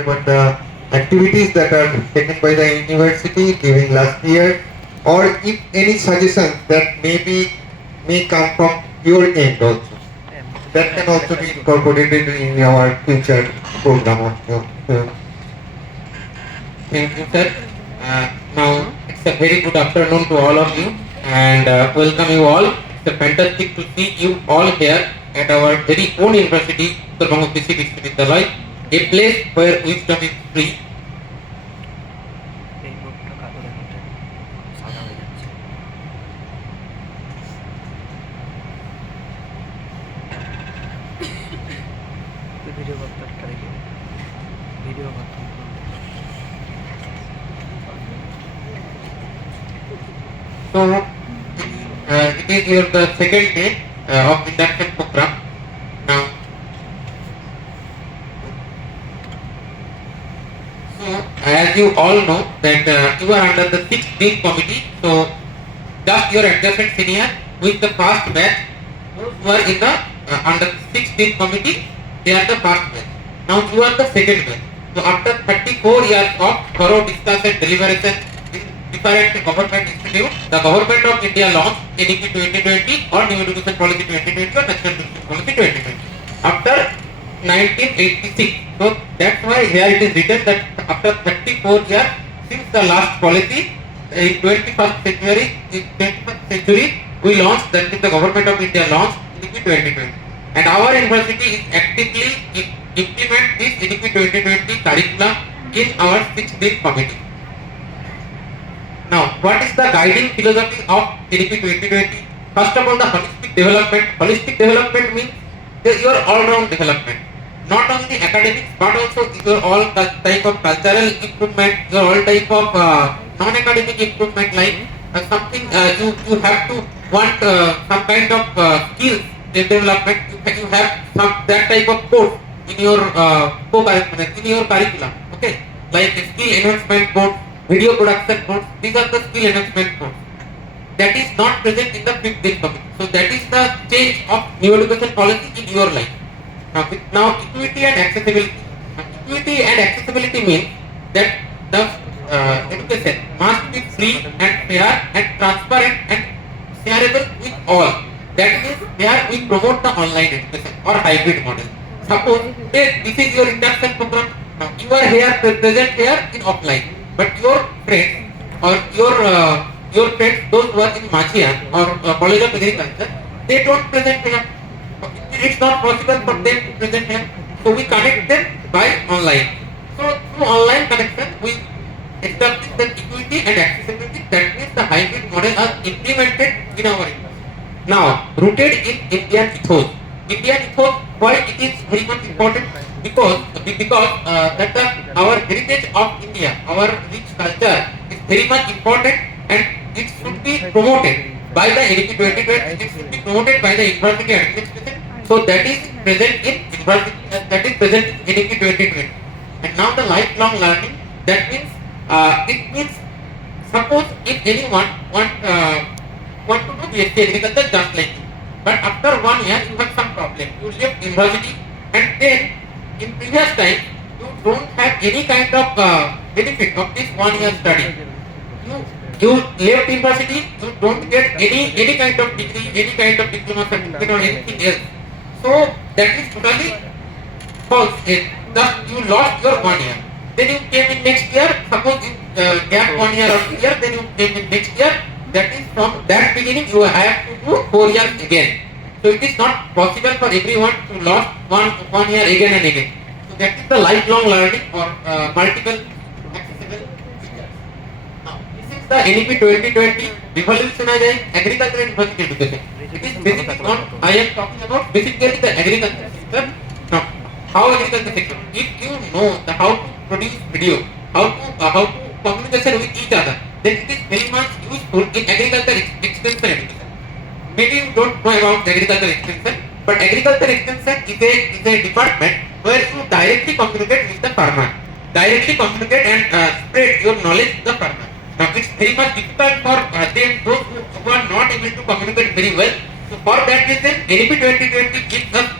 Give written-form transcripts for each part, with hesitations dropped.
about the activities that are taken by the university during last year, or if any suggestions that may come from your end also. That can also be incorporated in our future program also. So, Thank you, sir. Now, it's a very good afternoon to all of you and welcome you all. It's a fantastic to see you all here at our very own university, Uttarbango Kisi Vishwavidyalaya, a place where wisdom is free. এই বোর্ডটা কালো দেখাচ্ছে সাদা হয়ে যাচ্ছে তুই video করতে একটা দেখে ভিডিও করতে So, it is your the second day of induction program. Now, so as you all know that you are under the 6th big committee. So, just your adjacent senior with the first batch who are in the under the 6th big committee. They are the first batch. Now you are the second batch. So after 34 years of thorough discussion, deliberation in different government institutes, the government of India launched NEP 2020 or New Education Policy 2020 or National Education Policy 2020 after 1986. So that's why here it is written that after 34 years since the last policy in 21st century we launched, that is the government of India launched NEP 2020, and our university is actively implement this NEP 2020 curriculum in our 6th big committee. Now, what is the guiding philosophy of NEP 2020? First of all, the holistic development. Holistic development means your all-round development. Not only academics, but also your all type of cultural improvement, your all type of non-academic improvement, like something you have to want some kind of skills in development. You have some that type of course in your in your curriculum. Okay, like skill enhancement course, video production course. These are the skill enhancement course. That is not present in the 5th big committee. So that is the change of new education policy in your life. Now equity and accessibility. Equity and accessibility means that the education must be free and fair and transparent and shareable with all. That means there we promote the online education or hybrid model. Suppose this is your induction program. Now you are here present here in offline, but your friends or your friends, those who are in Machian or College of Agriculture, they don't present here. It's not possible for them to present here. So we connect them by online. So through online connection, we establish the equity and accessibility. That means the hybrid model are implemented in our university. Now, rooted in Indian ethos. Indian ethos, why it is very much important? Because that our heritage of India, our rich culture is very much important, and it should be promoted by the NEP 2020. It should be promoted by the university administration. So that is present in university. That is present in NEP 2020. And now the lifelong learning. That means it means, suppose if anyone want to do BSc agriculture just like you, but after 1 year you have some problem. You left university, and then in previous time you don't have any kind of benefit of this 1 year study. You left university, you don't get any kind of degree, any kind of diploma certificate or anything else. So that is totally false. Thus you lost your 1 year. Then you came in next year. Suppose you gap 1 year or 2 years, then you came in next year. That is from that beginning you have to do 4 years again. So it is not possible for everyone to lost one year again and again. So that is the lifelong learning or multiple accessible features. Now this is the NEP 2020 revolutionizing agriculture and basic education. It is basically on, I am talking about basically the agriculture sector. Now how agriculture sector? If you know the how to produce video, how to communication with each other, then it is very much useful in agriculture extension education. Maybe you don't know about agriculture extension, but agriculture extension is a department where you directly communicate with the farmer, directly communicate and spread your knowledge to the farmer. Now it's very much difficult for them, those who are not able to communicate very well. So for that reason, NEP 2020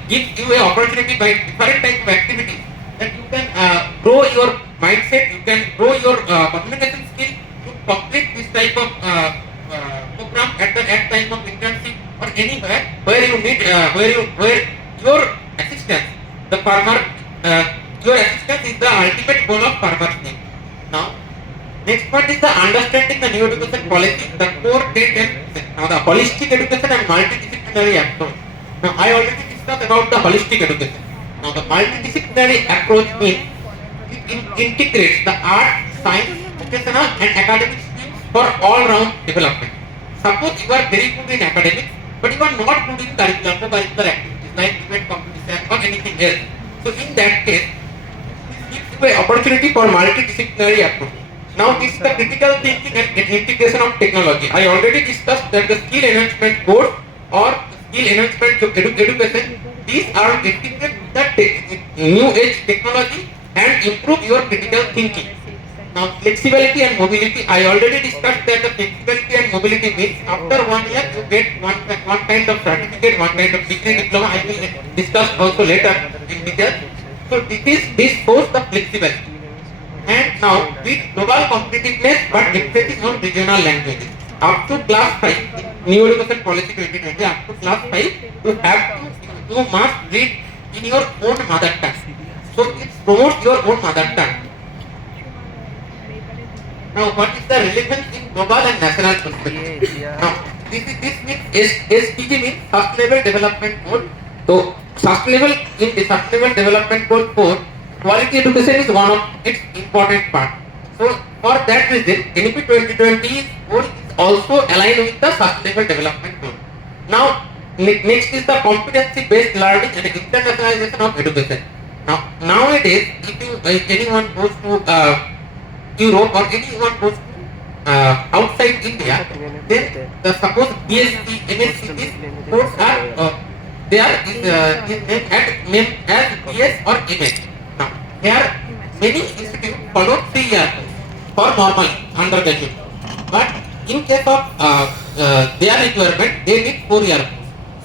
gives you an opportunity by different type of activities that you can grow your mindset, you can grow your communication skill to complete this type of program at the at time of internship or anywhere where you need where your assistance, the farmer, your assistance is the ultimate goal of farmer's need. Now, next point is the understanding the new education policy, the core date and now the holistic education and multidisciplinary approach. Now, I already discussed about the holistic education. Now, the multidisciplinary approach means it integrates the art, science, vocational and academic skills for all-round development. Suppose you are very good in academics, but you are not good in co-curricular activities like event competition or anything else. So, in that case, this gives you an opportunity for multidisciplinary approach. Now, this is the critical thinking and integration of technology. I already discussed that the skill enhancement course or skill enhancement education, these are integrated with the new age technology and improve your critical thinking. Now, flexibility and mobility, I already discussed that the flexibility and mobility means after 1 year you get one kind of certificate, one kind of degree, diploma. I will discuss also later in detail. So, this shows the flexibility. And now, with global competitiveness but emphasis on regional languages. Up to class 5, New Education Policy 2020, up to class 5, you must read in your own mother tongue. So, it promotes your own mother tongue. Now, what is the relevance in global and national perspective? Now, this means SDG means Sustainable Development Goal. So, in the Sustainable Development Goal 4, quality education is one of its important part. So, for that reason, NEP 2020 goal is also aligned with the Sustainable Development Goal. Now, next is the competency-based learning and internationalization of education. Now, nowadays, if anyone goes to Europe or anyone goes to outside India, then suppose BSc, MSc, these courses are there is named as BS or MS. Now, here many institutes follow 3 years for normal undergraduate, but in case of their requirement, they need 4 years.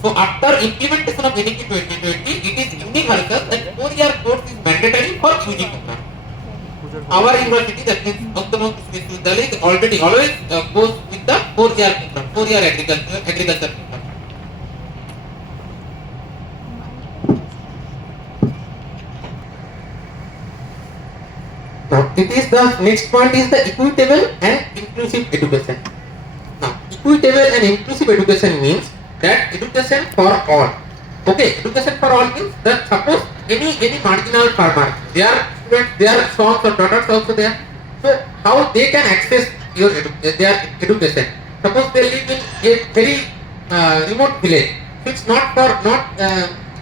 So, after implementation of NEP 2020, it is universal that 4-year course is mandatory for UG program. Our university, that means Uttama Vishwavidyalaya, is already always goes with the 4-year program, 4-year agriculture program. Now, it is the next point is the equitable and inclusive education. Now, equitable and inclusive education means that education for all. Okay, education for all means that suppose any marginal farmer, their students, their sons or daughters also there. So, how they can access their education? Suppose they live in a very remote village, so it's not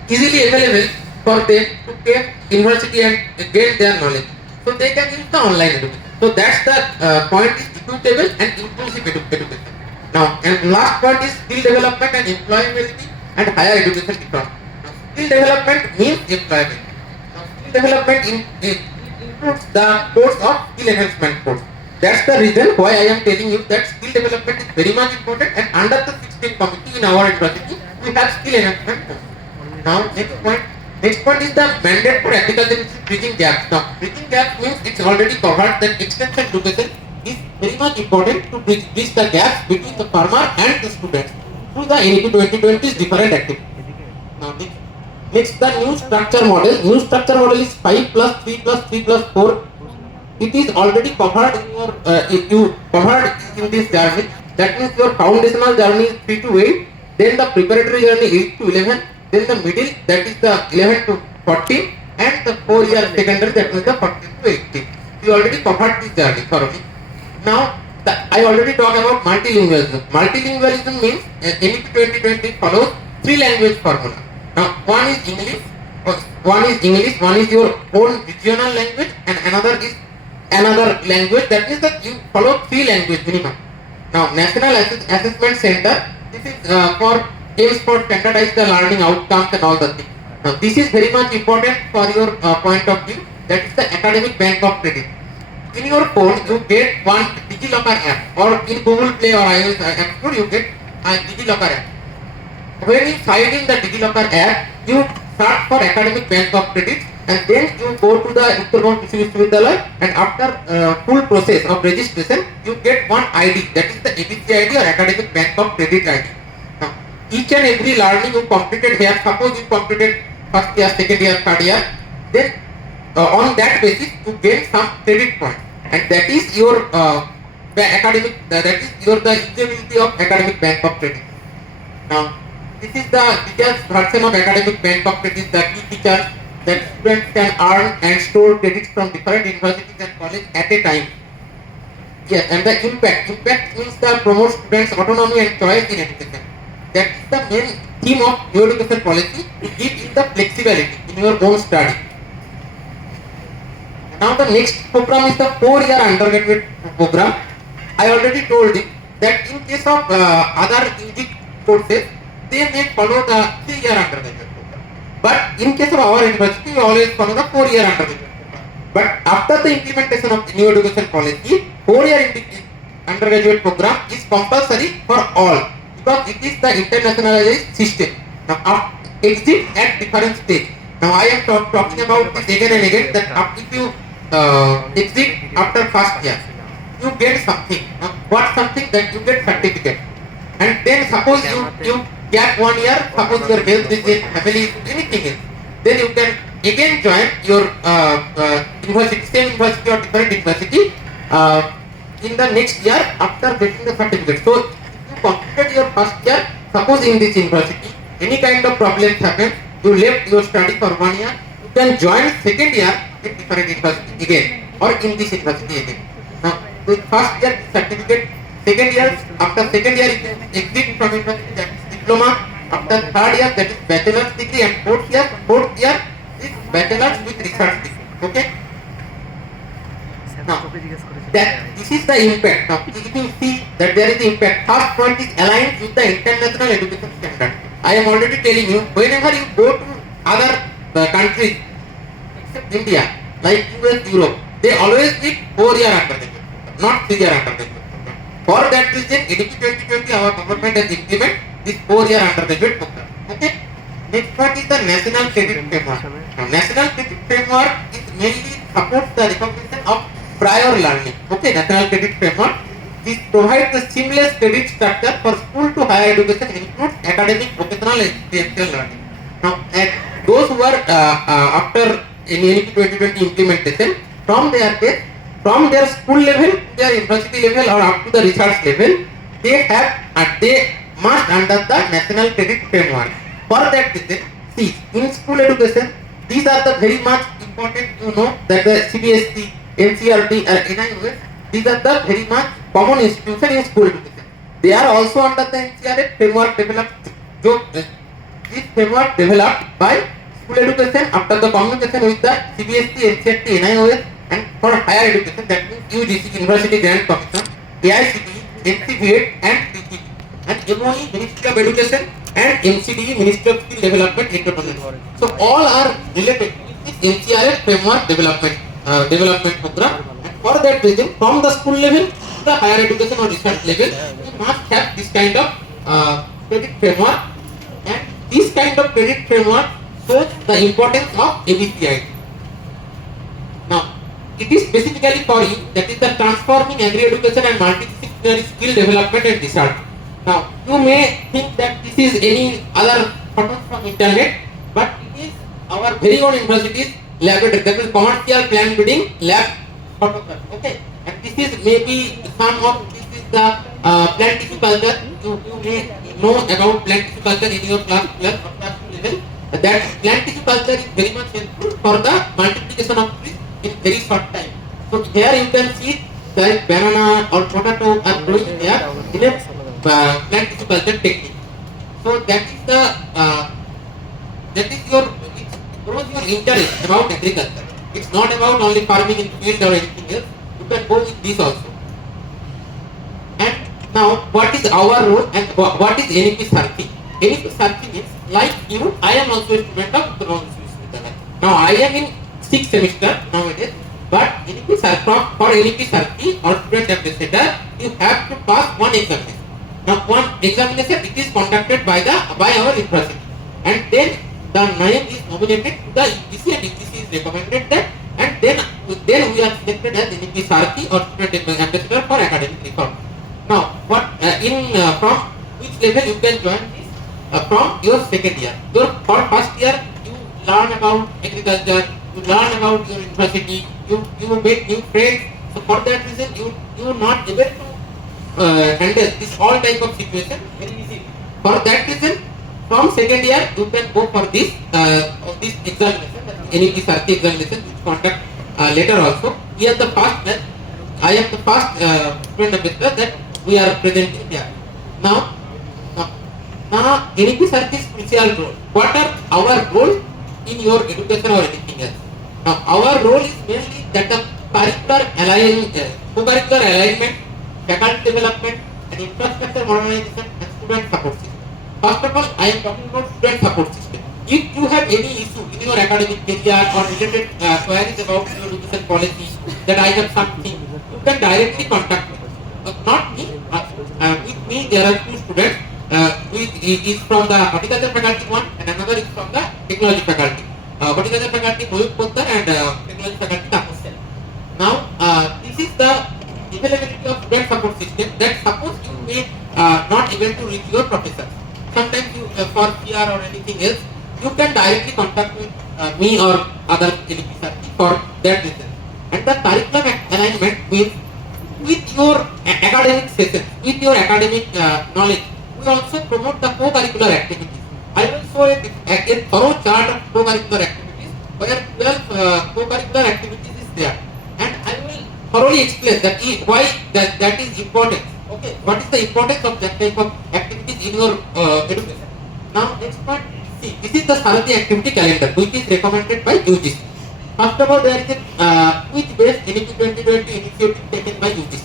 easily available for them to take university and gain their knowledge. So they can use the online education. So that's the point is equitable and inclusive education. Now, and last point is skill development and employability and higher education economy. Now, skill development means employment. Now, skill development includes the course of skill enhancement course. That's the reason why I am telling you that skill development is very much important, and under the 16th committee in our university, we have skill enhancement course. Now, next point is the mandate for agriculture bridging gaps. Now, bridging gaps means it's already covered that extension education is very much important to bridge the gaps between the farmer and the students through the NEP 2020's different activities. Now, next the new structure model. New structure model is 5 plus 3 plus 3 plus 4. It is already covered in your in this journey. That means your foundational journey is 3 to 8. Then the preparatory journey 8 to 11. Then the middle, that is the 11 to 14, and the 4-year secondary, that is the 14 to 18. We already covered this journey for me. Now, I already talked about multilingualism. Multilingualism means NEP 2020 follows 3 language formula. Now, one is English, one is your own regional language, and another is another language. That means that you follow 3 language minimum. Now, National Assessment Center, this is for aims for standardize the learning outcomes and all the things. Now, this is very much important for your point of view. That is the academic bank of credit. In your phone, you get one DigiLocker app, or in Google Play or iOS App Store, you get a DigiLocker app. When you sign in the DigiLocker app, you search for academic bank of credit, and then you go to the Uttarbank Krishi Vishwavidyalaya, and after full process of registration, you get one ID, that is the ABC ID or Academic Bank of Credit ID. Now, each and every learning you completed here, suppose you completed first year, second year, third year, then on that basis you gain some credit points, and that is your academic, that is your the eligibility of Academic Bank of Credit. Now, this is the teachers version of Academic Bank of Credit, the key features that students can earn and store credits from different universities and colleges at a time. Yes, and the impact means the promote students' autonomy and choice in education. That is the main theme of your education policy, to give you the flexibility in your own study. Now the next program is the 4-year undergraduate program. I already told you that in case of other UG courses, they may follow the 3-year undergraduate program. But in case of our university, we always follow the 4-year undergraduate program. But after the implementation of the new education policy, 4-year undergraduate program is compulsory for all, because it is the internationalized system. Now, exit at different stage. Now, I am talking about this again and again, that if you exit after first year, you get something. Now, what something? That you get certificate. And then suppose you gap 1 year, suppose your health is in, family is anything else, then you can again join your university, same university or different university in the next year after getting the certificate. So, if you completed your first year, suppose in this university, any kind of problems happen, you left your study for 1 year, you can join second year in different university again, or in this university again. Now, with first year certificate, second year, after second year you exit from university, that is diploma, after third year that is bachelor's degree, and fourth year is bachelor's with research degree. Okay? Now, that this is the impact. Now, if you see that there is the impact, first point is aligned with the international education standard. I am already telling you, whenever you go to other countries except India, like US, Europe, they always need 4-year undergraduate, not 3-year undergraduate. For that reason, EDP 2020, our government has implemented this 4-year undergraduate program. Okay. Next part is the National Credit Framework. Now, National Credit Framework is mainly supports the recognition of prior learning. Okay, National Credit Framework. This provides the seamless credit structure for school to higher education, includes academic, vocational, and experiential learning. Now, those who are after NEP 2020 implementation, from their case, from their school level to their university level or up to the research level, they must under the National Credit Framework. For that reason, see, in school education, these are the very much important, that the CBSE, NCERT or NIOS, these are the very much common institution in school education. They are also under the NCERT framework developed. This framework developed by school education after the communication with the CBSE, NCERT, NIOS, and for higher education, that means UGC, University Grant Commission, AICTE, NCVET, and PGP, and MOE, Ministry of Education, and MCDE, Ministry of Skill Development, Entrepreneurship. So all are related with this NCERT framework development program. And for that reason, from the school level to the higher education or research level, you must have this kind of credit framework. And this kind of credit framework shows the importance of ABCID. Now, it is specifically for you, that is the transforming agri-education and multidisciplinary skill development and research. Now, you may think that this is any other photos from internet, but it is our very own university's laboratory, that is commercial plant breeding lab photograph. Okay, and this is maybe some of this is the plant tissue culture. You may know about plant tissue culture in your class or class level. That plant tissue culture is very much helpful for the multiplication of trees in very short time. So here you can see that banana or potato are growing here in a plant tissue culture technique. So that is the it grows your interest about agriculture. It's not about only farming in field or anything else. You can go with this also. And now, what is our role and what is NEP Sarthi? NEP Sarthi means, like you, I am also a student of Uttarbank Vishwavidyalaya. Now, I am in 6th semester nowadays, but for NEP Sarthi or student ambassador, you have to pass one examination. Now, one examination, it is conducted by our university, and then the name is nominated to the UGC, and UGC is recommended that, and then we are selected as NEP Sarki or student ambassador for academic reform. Now, from which level you can join this? From your second year. For first year, you learn about agriculture, you learn about your university, you make new friends. So for that reason, you not able to handle this all type of situation very easily. For that reason, from second year you can go for this examination, NEP Sarki examination, which conduct later also. We are the first batch. I am the first student ambassador that we are presenting here. Now NEP Sarki is crucial role. What are our role in your education or anything else? Now our role is mainly that the co-curricular alignment, faculty development, and infrastructure modernization and student support system. First of all, I am talking about student support system. If you have any issue in your academic career or related queries about your education policy, that I have something, you can directly contact me. Not me. With me, there are two students. Is from the horticulture faculty one, and another is from the technology faculty. Horticulture faculty Moyuk Poddar and technology faculty Tapas Sen. Now, this is the availability of student support system that suppose you may not able to reach your professors. Sometimes you for PR or anything else, you can directly contact me or other NEP Sarki for that reason. And the curriculum alignment means with your academic sessions, with your academic knowledge, we also promote the co-curricular activities. I will show a thorough chart of co-curricular activities where 12 co-curricular activities is there, and I will thoroughly explain why that is important. Okay, what is the importance of that type of activities in your education? Now, next point, see, this is the Sarati activity calendar which is recommended by UGC. First of all, there is a quiz-based NEP 2020 initiative taken by UGC.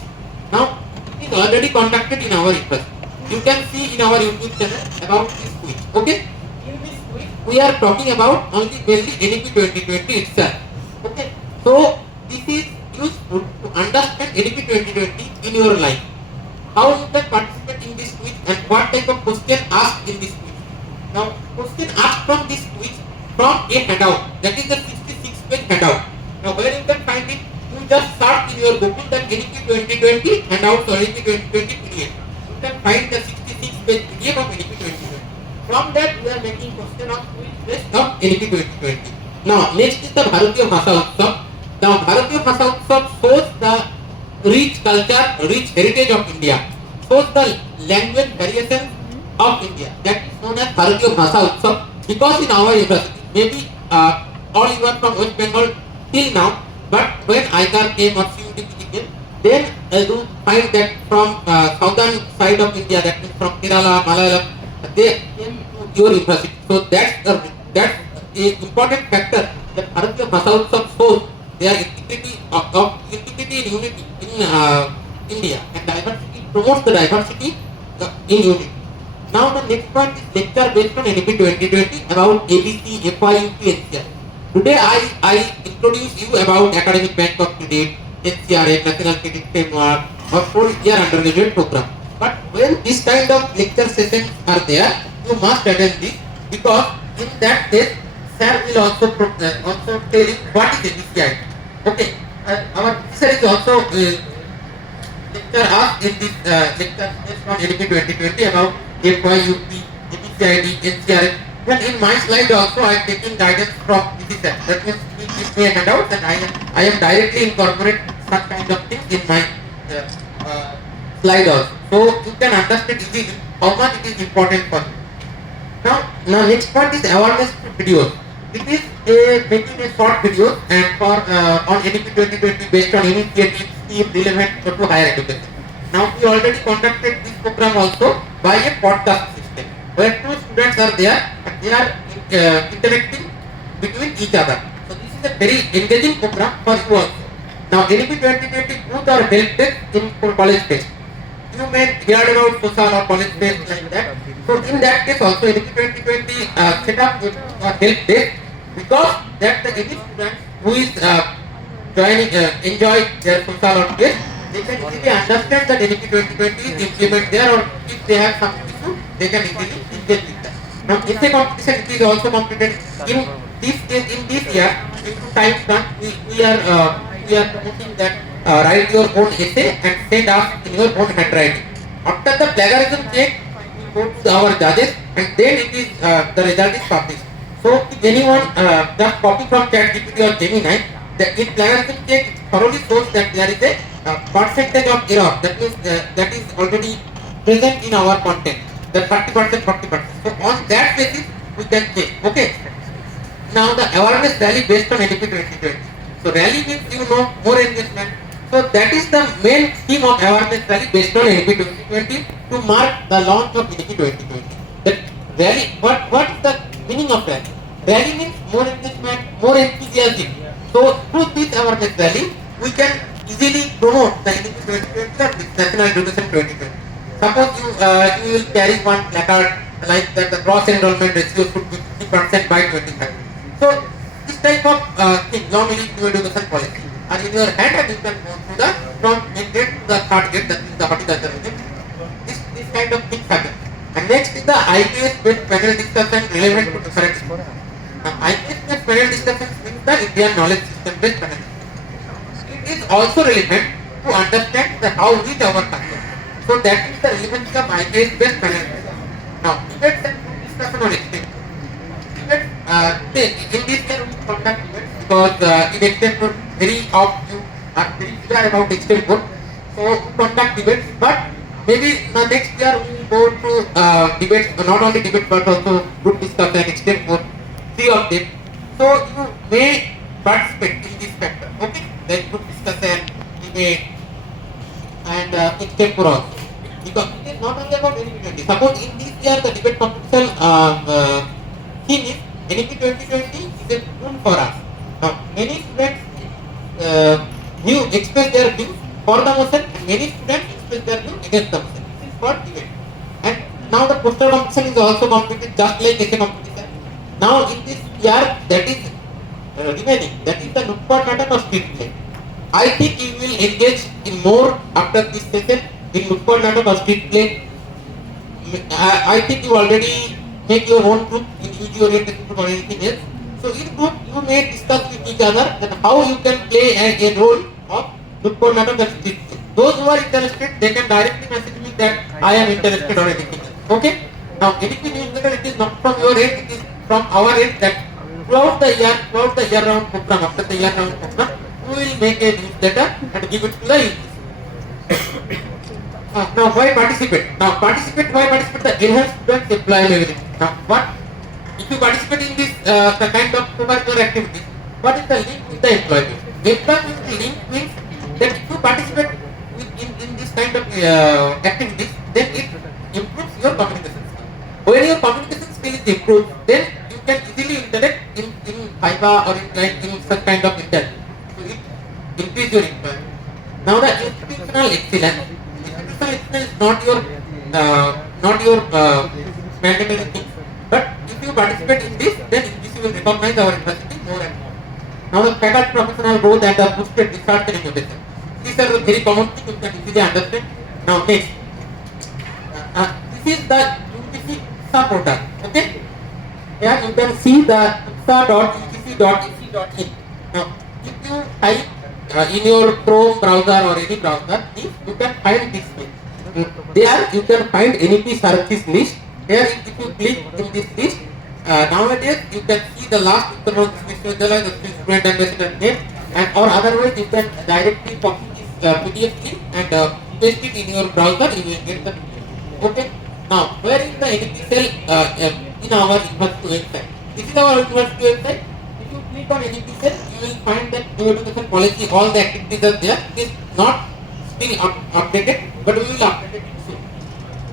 Now, it is already conducted in our university. You can see in our YouTube channel about this quiz. Okay, in this quiz we are talking about only mainly NEP 2020 itself. Okay, so this is useful to understand NEP 2020 in your life. How you can participate in this quiz and what type of question asked in this quiz. Now, question asked from this quiz from a handout, that is the 66-page handout. Now, where you can find it, you just search in your Google that NEP 2020 handout or NEP 2020 PDF. You can find the 66-page PDF of NEP 2020. From that, we are making question of quiz based of NEP 2020. Now, next is the Bharatiya Bhasha Utsav. Now, Bharatiya Bhasha Utsav shows the rich culture, rich heritage of India, shows the language variations of India. That is known as Bharatiya Bhasha Utsav. Because in our university, maybe all you are from West Bengal till now, but when ICAR came or CUTPG came, then you find that from southern side of India, that means from Kerala, Malayalam, they came to your university. So that's an important factor that Bharatiya Bhasha Utsav shows their integrity and unity in India, and diversity promotes the diversity in unity. Now the next point is lecture based on NEP 2020 about ABC, FYUP, NCR. Today I introduce you about Academic Bank of Credit, NCRF, National Credit Framework, or 4-year undergraduate program. But when this kind of lecture sessions are there, you must attend this, because in that case, sir will also tell you what is NCI. Okay, our sir is also lecture asked in this lecture based on NEP 2020 about FYUP, NCID, NCRF. Well, in my slide also I am taking guidance from this. That means he gives me a handout and I am directly incorporate such kind of things in my slide also. So you can understand easily how much it is important for you. Now next point is awareness videos. It is making a short video and for on NEP 2020 based on initiatives scheme relevant to higher education. Now we already conducted this program also by a podcast system where two students are there and they are interacting between each other. So this is a very engaging program for you also. Now NEP 2020 both are help desk in college based. You may hear about social or college based like that. So in that case also NEP 2020 set up help desk, because that the any student who is enjoy their social or based, they can easily understand that NEP 2020 is implemented there, or if they have some issue, they can easily engage with that. Now, essay competition it is also completed in this year. into time done, we are promoting that write your own essay and send us in your own handwriting. After the plagiarism check, we go to our judges and then it is the result is published. So if anyone just copy from ChatGPT or Gemini, the in plagiarism check it thoroughly shows that there is a percentage of error that is already present in our content. The 30%, 40%. So on that basis, we can check. Okay. Now the awareness rally based on NDP 2020. So rally means more engagement. So that is the main theme of awareness rally based on NDP 2020 to mark the launch of NDP 2020. That rally, what is the meaning of rally? Rally means more engagement, more enthusiasm. So through this awareness rally, we can easily promote the NDP 2020 or National Education 2020. Suppose you will carry one placard like that the cross enrollment ratio should be 50% by 2030. So this type of thing, normally new education policy, are in your hand and you can go to the from main gate to the third gate, that is the horticulture gate. This kind of things happen. And next is the IPS based panel discussion relevant to different schools. IPS based panel discussion means the Indian knowledge system based panel. It is also relevant to understand the how we our country. So that is the relevance of IPS based panel. Now, debates and discussion on extent. In this year we conduct debates because in extent board very of you are very clear about extent board. So we conduct debates, but maybe the next year we will go to debates, not only debate but also group discussion, extent board, 3 of them. So you may participate in this factor. Okay, then group discussion, debate, and extent board also. Because it is not only about NDP 2020. Suppose in this year the debate competition theme is NDP 2020 is a tool for us. Now many students express their views for the motion and many students express their views against the motion. This is for debate. And now the poster competition is also completed just like essay competition. Now in this year that is remaining, that is the Nukkad Natak or street play. I think you will engage in more after this session in Nukkad Natak or street play. I think you already make your own group in UG oriented group or anything else. So in group you may discuss with each other that how you can play a role of Nukkad Natak or street play. Those who are interested, they can directly message me that I am interested or anything else. Okay? Now NDP newsletter, it is not from your end, it is from our end that throughout the year round program, after the year round program, we will make a newsletter and give it to the youth. Now why participate? Why participate? The enhanced students employability. Now what? If you participate in this the kind of co-curricular activity, what is the link with the employment? Employment link means that if you participate in this kind of activities, then it improves your communication skill. When your communication skill is improved, then you can easily interact in Fiverr or in such kind of internet. So it increase your employment. Now the institutional excellence. Institutional excellence is not your mandatory thing. But if you participate in this, then this will recognize our university more and more. Now the faculty professional growth and the boosted research and innovation. These are the very common things you can easily understand. Now next, this is the UGC portal. Okay, here you can see the utsa.ugc.ac.in. Now if you type in your Chrome browser or any browser, you can find this page. There you can find NEP services list. Here if you click in this list, nowadays you can see the last Uttar Pradesh Vishwavidyalaya, the student ambassador name, and or otherwise you can directly copy this PDF link and paste it in your browser. You will get the PDF. Okay. Now where is the NEP cell in our university website? This is our university website. If you click on NEP cell, you will find that new education policy, all the activities are there. It is not still updated, but we will update it soon.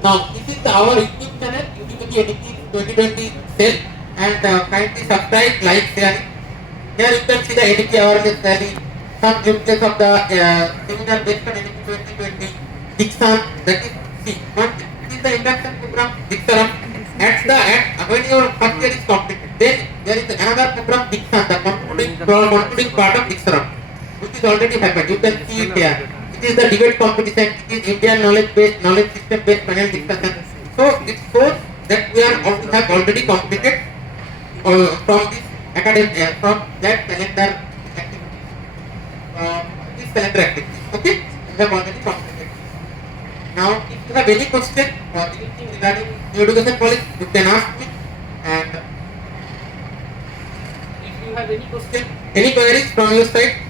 Now this is our YouTube channel, UGC NEP 2020 cell, and kindly subscribe, like, share. Here you can see the NEP awareness rally, some glimpses of the seminar based on NEP 2020, Dikshan, that is see. This is the induction program, Diksharam. When your first year is completed, then there is another program, Dikshan, the concluding part of Diksharam, which is already happened. You can see it here. It is the debate competition. It is Indian knowledge system based panel discussion. So it shows that we have already completed from this academic from that calendar activity. This calendar activity. Okay, you have already completed. Now, if you have any question or anything regarding new education policy, you can ask me. And if you have any question, any queries from your side,